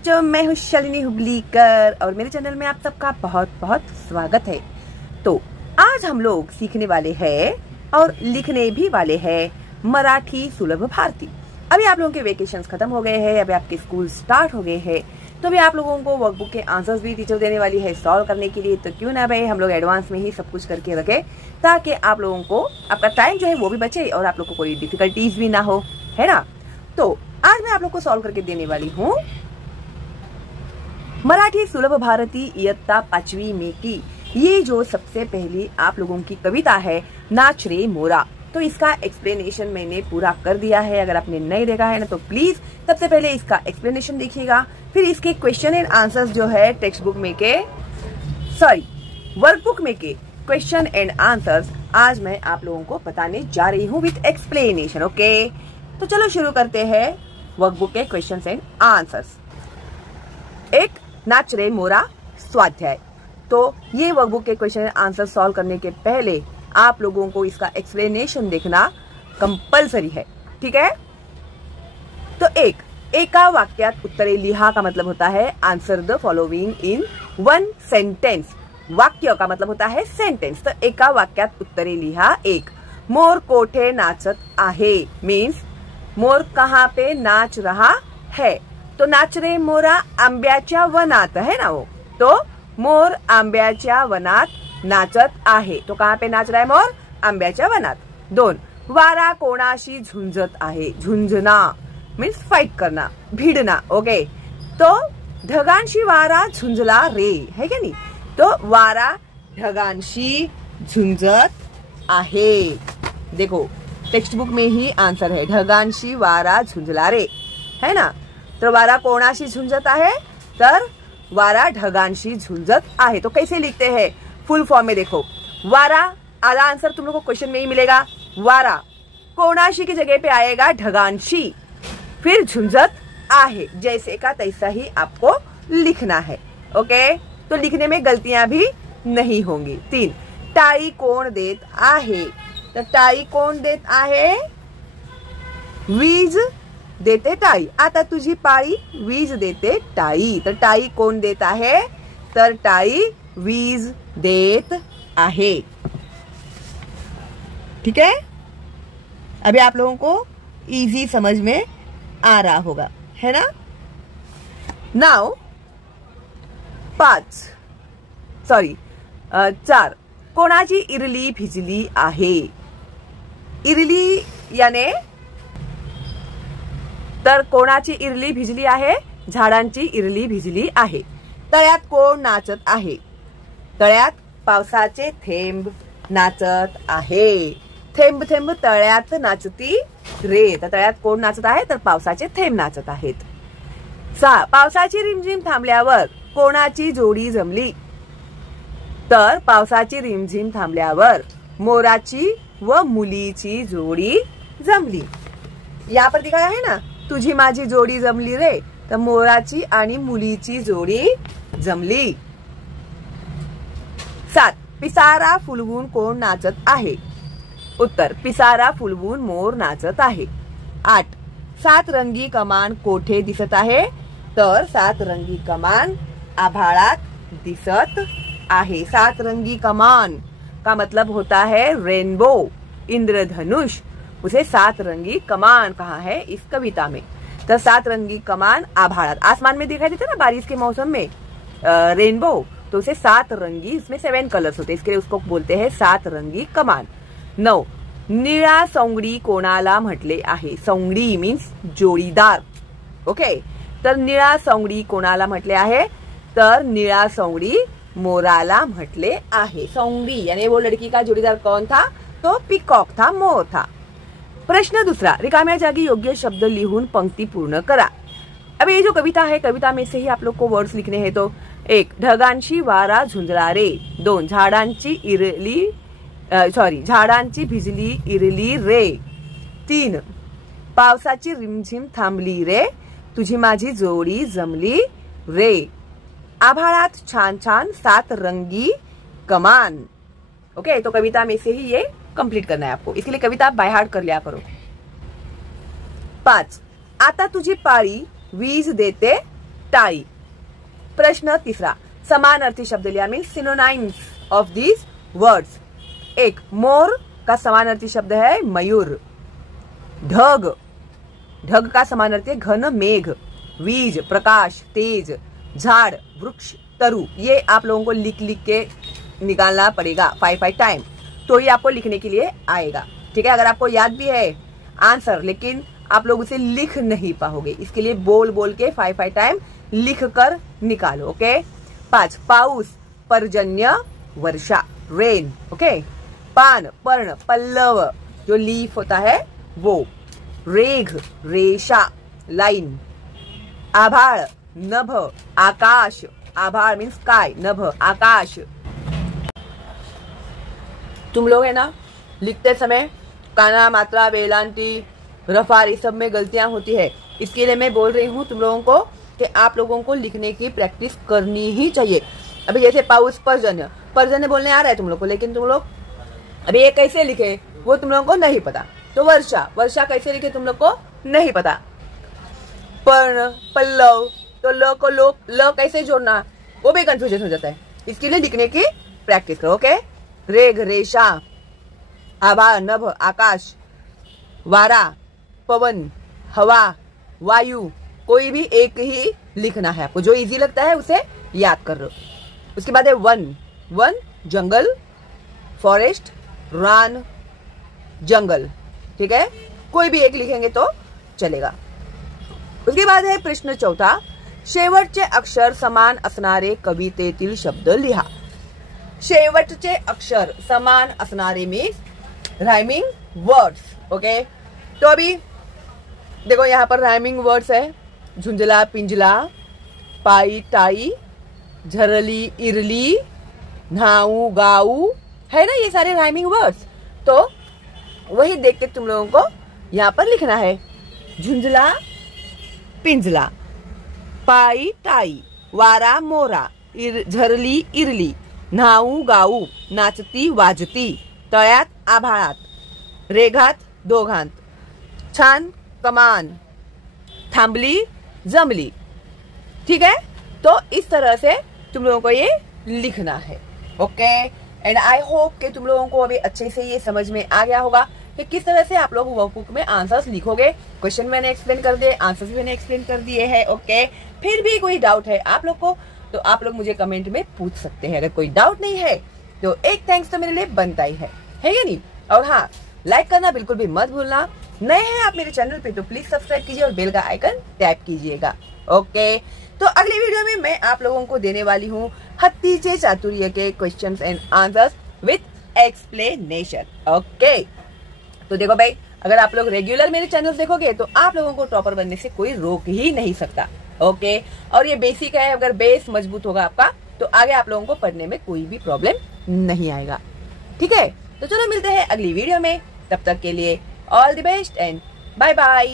बच्चों, मैं हूँ शालिनी हुबलीकर और मेरे चैनल में आप सबका बहुत बहुत स्वागत है। तो आज हम लोग सीखने वाले हैं और लिखने भी वाले हैं मराठी सुलभ भारती। अभी आप लोगों के वेकेशंस खत्म हो गए हैं, अभी आपके स्कूल स्टार्ट हो गए हैं, तो अभी आप लोगों को वर्कबुक के आंसर्स भी टीचर देने वाली है सॉल्व करने के लिए। तो क्यों ना भाई हम लोग एडवांस में ही सब कुछ करके रखे ताकि आप लोगों को आपका टाइम जो है वो भी बचे और आप लोग को कोई डिफिकल्टीज भी ना हो, है ना। तो आज मैं आप लोग को सॉल्व करके देने वाली हूँ मराठी सुलभ भारती इयत्ता 5वीं में की ये जो सबसे पहली आप लोगों की कविता है नाच रे मोरा। तो इसका एक्सप्लेनेशन मैंने पूरा कर दिया है। अगर आपने नहीं देखा है ना तो प्लीज सबसे पहले इसका एक्सप्लेनेशन देखिएगा, फिर इसके क्वेश्चन एंड आंसर्स जो है टेक्स्ट बुक में के वर्कबुक में के क्वेश्चन एंड आंसर्स आज मैं आप लोगों को बताने जा रही हूँ विथ एक्सप्लेनेशन। ओके, तो चलो शुरू करते हैं वर्कबुक के क्वेश्चन एंड आंसर्स। एक, नाच रे मोरा स्वाध्याय। तो ये वर्कबुक के क्वेश्चन एंड आंसर सॉल्व करने के पहले आप लोगों को इसका एक्सप्लेनेशन देखना कंपलसरी है, ठीक है। तो एका वाक्यात उत्तरे लिहा का मतलब होता है answer the following in one sentence. वाक्य का मतलब होता है सेंटेंस। तो एका वाक्यात उत्तरे लिहा। एक, मोर कोठे नाचत आहे मीन्स मोर कहाँ पे नाच रहा है। तो नाच रे मोरा आंब्याच्या वनात है ना वो, तो मोर आंब्याच्या वनात नाचत आहे। तो कहाँ पे नाच रहा है मोर? आंब्याच्या वनात। दोन, वारा कोणाशी झुंजत आहे। झुंजना मीन्स फाइट करना, भिड़ना। ओके, तो ढगांशी वारा झुंजला रे, है क्या नहीं। तो वारा ढगांशी झुंजत आहे। देखो टेक्स्ट बुक में ही आंसर है, ढगांशी वारा झुंजला रे, है ना। तो वारा कोणाशी झुंजत आहे, तर वारा ढगांशी झुंजत आहे। तो कैसे लिखते हैं फुल फॉर्म में? देखो वारा आधा आंसर तुम लोग को क्वेश्चन में ही मिलेगा। वारा कोणाशी की जगह पे आएगा ढगांशी, फिर झुंजत आहे, जैसे का तैसा ही आपको लिखना है। ओके, तो लिखने में गलतियां भी नहीं होंगी। तीन, टाळी कोण देत आहे। तो टाळी कोण देत आहे? वीज देते टाळी। आता तुझी पाळी, वीज देते टाळी। तर टाळी कोण देत आहे? तर टाळी वीज देत आहे। ठीक है, अभी आप लोगों को इजी समझ में आ रहा होगा, है ना। नाउ 4, कोणाची इरली भिजली आहे। इरली याने तर कोणाची इरली भिजली आहे? झाडांची इरली भिजली आहे। तळ्यात कोण नाचत आहे? तळ्यात पावसाचे थेंब नाचत आहे। थेंब थेंब तळ्यात नाचती रे। तर तळ्यात कोण नाचत आहे? तर पावसाचे थेंब नाचत आहेत। 6, पावसाची रिमझिम थांबल्यावर कोणाची जोडी जमली। तर पावसाची रिमझिम थांबल्यावर मोराची व मुलीची जोडी जमली। यहाँ पर दिखाया है ना, तुझी माझी जोडी जमली रे, तर मोराची आणि मुलीची जोडी जमली। 7, पिसारा फुलवून कोण नाचत आहे। उत्तर, पिसारा फुलवून मोर नाचत आहे। 8, 7 रंगी कमान कोठे दिसत आहे। तर 7 रंगी कमान आभाळात दिसत आहे। 7 रंगी कमान का मतलब होता है रेनबो, इंद्रधनुष। उसे 7 रंगी कमान कहा है इस कविता में। तो 7 रंगी कमान आभाळात, आसमान में दिखाई देता है ना बारिश के मौसम में रेनबो, तो उसे 7 रंगी, इसमें 7 कलर्स होते हैं, इसके लिए उसको बोलते हैं 7 रंगी कमान। 9, निळा सोंगडी कोणाला म्हटले आहे। सोंगडी मीन्स जोडीदार। ओके, तर निळा सोंगडी कोणाला म्हटले आहे? तर निळा सोंगडी मोराला म्हटले आहे। सोंगडी यानी वो लड़की का जोड़ीदार कौन था? तो पीकॉक था, मोर था। प्रश्न दूसरा, रिकाम्या जागी योग्य शब्द लिहून पंक्ति पूर्ण करा। अब ये जो कविता है, कविता में से ही आप लोग को वर्ड्स लिखने हैं। तो 1, ढगांशी वारा झुंजला रे। 2, झाडांची भिजली इरली रे। 3, पावसाची रिमझिम थांबली रे, तुझी माझी जोडी जमली रे। आभाळात छान छान 7 रंगी कमान। ओके, तो कविता में से ही ये कंप्लीट करना है आपको, इसके लिए कविता आप बाय हार्ट कर लिया करो। 5, आता तुझी पाळी वीज देते टाई। प्रश्न तीसरा, समानार्थी शब्द लिया मीन सिनोनाइम्स ऑफ दीज वर्ड्स। एक, मोर का समानार्थी शब्द है मयूर। ढग, ढग का समानार्थी है घन मेघ। वीज, प्रकाश, तेज। झाड़, वृक्ष, तरु। ये आप लोगों को लिख लिख के निकालना पड़ेगा 5 टाइम, तो ये आपको लिखने के लिए आएगा। ठीक है, अगर आपको याद भी है आंसर लेकिन आप लोग उसे लिख नहीं पाओगे, इसके लिए बोल बोल के 5 टाइम लिख कर निकालो। ओके। 5, पाउस, पर्जन्य, वर्षा, रेन। ओके। पान, पर्ण, पल्लव, जो लीफ होता है वो। रेघ, रेशा, लाइन। आभाळ, नभ, आकाश। आभाळ मीन्स स्काई, नभ आकाश। तुम लोग है ना लिखते समय काना, मात्रा, वेलांटी, रफार इस सब में गलतियां होती है, इसके लिए मैं बोल रही हूँ तुम लोगों को कि आप लोगों को लिखने की प्रैक्टिस करनी ही चाहिए। अभी जैसे पाउस, पर्जन्य, पर्जन्य बोलने आ रहा है तुम लोग को, लेकिन तुम लोग अभी ये कैसे लिखे वो तुम लोगों को नहीं पता। तो वर्षा, वर्षा कैसे लिखे तुम लोग को नहीं पता। पर्ण, पल्लव, तो ल को ल कैसे जोड़ना वो भी कंफ्यूजन हो जाता है, इसके लिए लिखने की प्रैक्टिस करो। ओके। रेघ, रेशा, आभाळ, नभ, आकाश, वारा, पवन, हवा, वायु, कोई भी एक ही लिखना है आपको, जो इजी लगता है उसे याद कर लो। उसके बाद है वन, वन जंगल, फॉरेस्ट, रान, जंगल। ठीक है, कोई भी एक लिखेंगे तो चलेगा। उसके बाद है प्रश्न चौथा, शेवटचे अक्षर समान असणारे कवितेतील शब्द लिहा। शेवटचे अक्षर समान असणारे मीन्स राइमिंग वर्ड्स। ओके, तो अभी देखो यहाँ पर राइमिंग वर्ड्स है, झुंझला, पिंजला, पाई, टाई, झरली, इरली, नाऊ, गाऊ, है ना, ये सारे राइमिंग वर्ड्स। तो वही देख के तुम लोगों को यहाँ पर लिखना है। झुंझला, पिंजला, पाई, टाई, वारा, मोरा, झरली, इरली, नाऊ, गाऊ, नाचती, वाजती, तळ्यात, आभाळात, रेघात, दोघांत, छान, कमान, थांबली, जमली। ठीक है, तो इस तरह से तुम लोगों को ये लिखना है। ओके, एंड आई होप कि तुम लोगों को अभी अच्छे से ये समझ में आ गया होगा कि किस तरह से आप लोग वर्कबुक में आंसर्स लिखोगे। क्वेश्चन मैंने एक्सप्लेन कर दिए, आंसर्स भी मैंने एक्सप्लेन कर दिए हैं। ओके, फिर भी कोई डाउट है आप लोग को तो आप लोग मुझे कमेंट में पूछ सकते हैं। अगर कोई डाउट नहीं है तो एक थैंक्स तो मेरे लिए बनता ही है या नहीं। और हाँ, लाइक करना बिल्कुल भी मत भूलना। नए हैं आप मेरे चैनल पे तो प्लीज सब्सक्राइब कीजिए और बेल का आइकन टैप कीजिएगा। ओके, तो अगली वीडियो में मैं आप लोगों को देने वाली हूँ हत्तीचे चातुर्य के questions and answers with explanation. Okay, तो देखो भाई, अगर आप लोग रेगुलर मेरे चैनल देखोगे तो आप लोगों को टॉपर बनने से कोई रोक ही नहीं सकता। ओके, और ये बेसिक है, अगर बेस मजबूत होगा आपका तो आगे आप लोगों को पढ़ने में कोई भी प्रॉब्लम नहीं आएगा। ठीक है, तो चलो मिलते हैं अगली वीडियो में, तब तक के लिए all the best and bye bye.